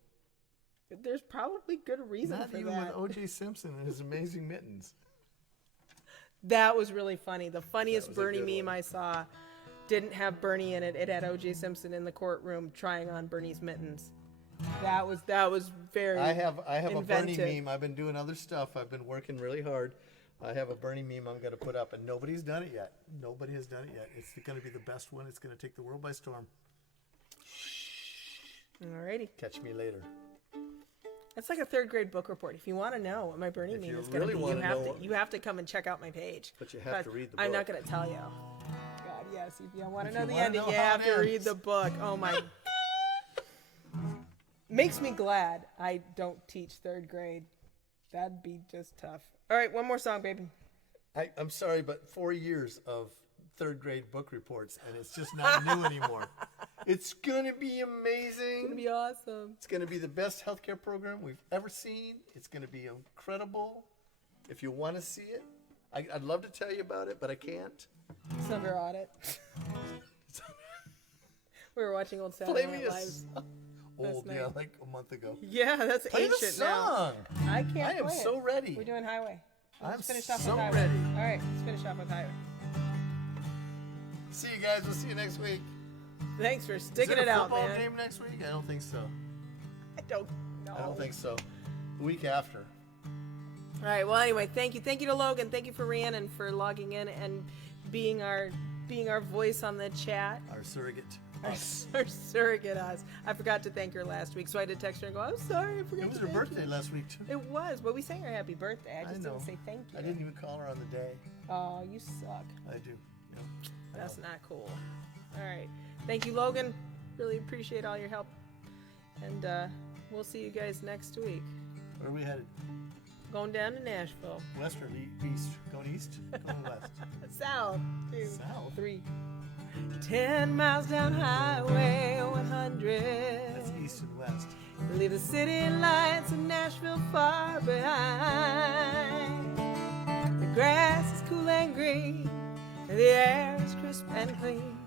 There's probably good reason Not for even that. with O.J. Simpson and his amazing mittens. That was really funny. The funniest was a Bernie good meme one. I saw didn't have Bernie in it. It had O.J. Simpson in the courtroom trying on Bernie's mittens. That was very I have a inventive. Bernie meme. I've been doing other stuff. I've been working really hard. I have a Bernie meme I'm going to put up, and nobody's done it yet. Nobody has done it yet. It's going to be the best one. It's going to take the world by storm. Alrighty. Catch me later. That's like a third grade book report. If you want to know what my Bernie If meme you is going to really be, wanna know you have to come and check out my page. But you have to read the I'm not book. going to tell you. God, yes. If you want to If know you the wanna ending, know you how have it to read ends. the book. Oh my. Makes me glad I don't teach third grade. That'd be just tough. All right, one more song, baby. I'm sorry, but 4 years of third grade book reports, and it's just not new anymore. It's going to be amazing. It's going to be awesome. It's going to be the best healthcare program we've ever seen. It's going to be incredible. If you want to see it, I'd love to tell you about it, but I can't. It's under audit. We were watching old Saturday Play me Night a Live. old, night. yeah, like a month ago. Yeah, that's Play the ancient now. song. I can't I am play it. so ready. We're doing Highway. I'm Let's finish off so with Highway. ready. All right, let's finish off with Highway. See you guys. We'll see you next week. Thanks for Is sticking there it a out, football man. game next week? I don't think so. I don't know. I don't think so. The week after. All right. Well, anyway, thank you to Logan. Thank you for Rhiannon for logging in and being our voice on the chat. Our surrogate. Our surrogate us. I forgot to thank her last week, so I did text her and go, "I'm sorry, I forgot." It was to her thank birthday you." last week, too. It was, but we sang her happy birthday. I just know. didn't say thank you. I didn't even call her on the day. Oh, you suck. I do. Yep. I That's know. not cool. All right. Thank you, Logan. Really appreciate all your help. And we'll see you guys next week. Where are we headed? Going down to Nashville. West or east? Going east? Going west? South. 2, South? 3. 10 miles down Highway 100. That's east and west. Leave the city lights in Nashville far behind. The grass is cool and green, and the air is crisp and clean.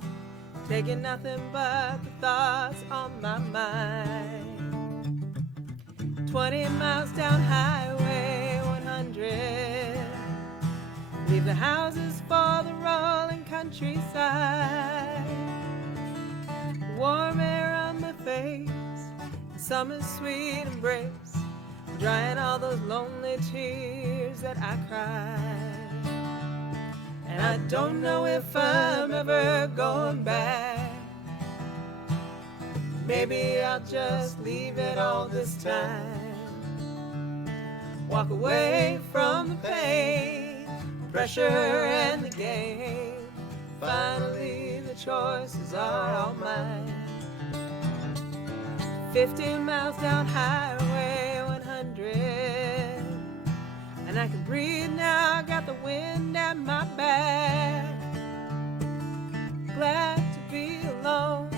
Taking nothing but the thoughts on my mind. 20 miles down Highway 100. Leave the houses for the rolling countryside. Warm air on my face, summer's sweet embrace, drying all those lonely tears that I cried. And I don't know if I'm ever going back. Maybe I'll just leave it all this time. Walk away from the pain, pressure and the game. Finally the choices are all mine. 50 miles down Highway 100. And I can breathe now, I got the wind at my back. Glad to be alone,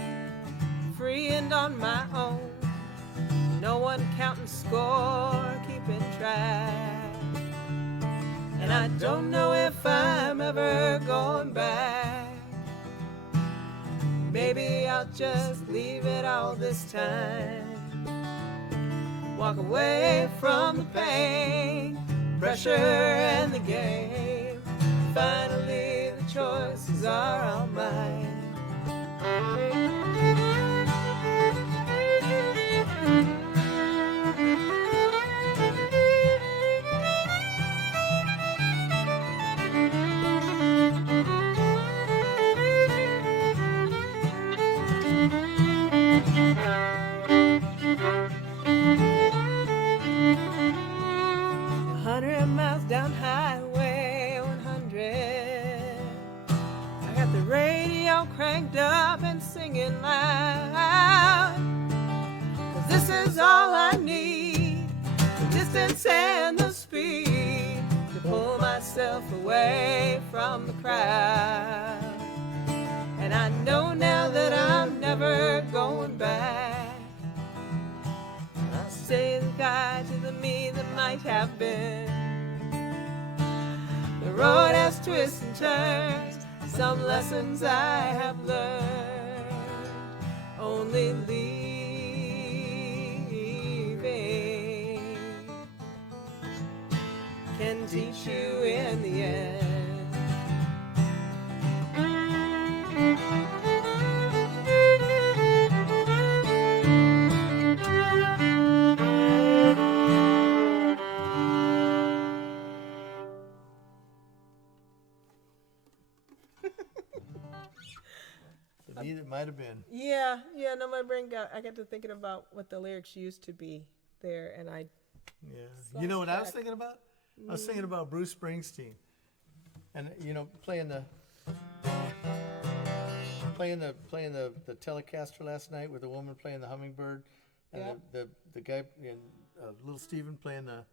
free and on my own. No one counting score, keeping track. And I don't know if I'm ever going back. Maybe I'll just leave it all this time. Walk away from the pain, pressure and the game. Finally the choices are all mine. 100 miles down Highway 100. I got the radio cranked up and singing loud. 'Cause this is all I need, the distance and the speed, to pull myself away from the crowd. And I know now that I'm never going back. I'll say goodbye to the me that might have been. The road has twists and turns, some lessons I have learned. Only leaving can teach you in the end. The me that might have been. Yeah, no, my brain I got to thinking about what the lyrics used to be there, and I. Yeah. You know what I was Back. thinking about? I was thinking about Bruce Springsteen, and playing the Telecaster last night with the woman playing the hummingbird, and Yep. the guy, little Steven playing the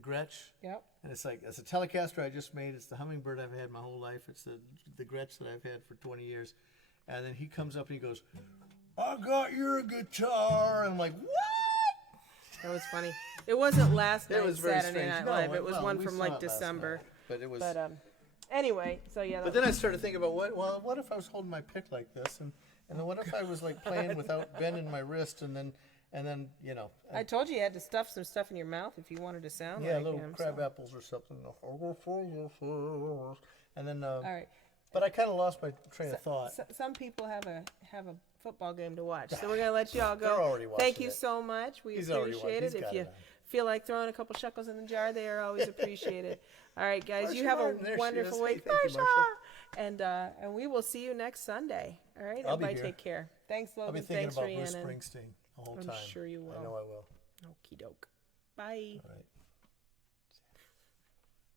Gretsch. Yep. And it's like, it's a Telecaster I just made. It's the hummingbird I've had my whole life. It's the Gretsch that I've had for 20 years. And then he comes up and he goes, "I got your guitar." And I'm like, "What?" That was funny. It wasn't last It night was very Saturday strange. Night No, Live. It was well, one we from saw like it last December. night, but it was. But anyway, so yeah. But then I started thinking about what if I was holding my pick like this, and then what if I was like playing without bending my wrist, and then I told you had to stuff some stuff in your mouth if you wanted to sound like little him. crab so. apples or something, and then. All right. But I kind of lost my train of thought. Some people have a football game to watch, so we're gonna let you all go. They're already watching Thank you it. so much. We He's already appreciate watched- it. he's If got you it on. feel like throwing a couple shekels in the jar, they are always appreciated. All right, guys, Marsha you have a Martin, there she wonderful is. week, Hey, thank you, Marsha. And we will see you next Sunday. All right, I'll be everybody, here. take care. Thanks, I'll Logan. be thinking Thanks, about Bruce Rhiannon. Springsteen the whole I'm time. sure you I will. know I will. Okie doke. Bye. All right.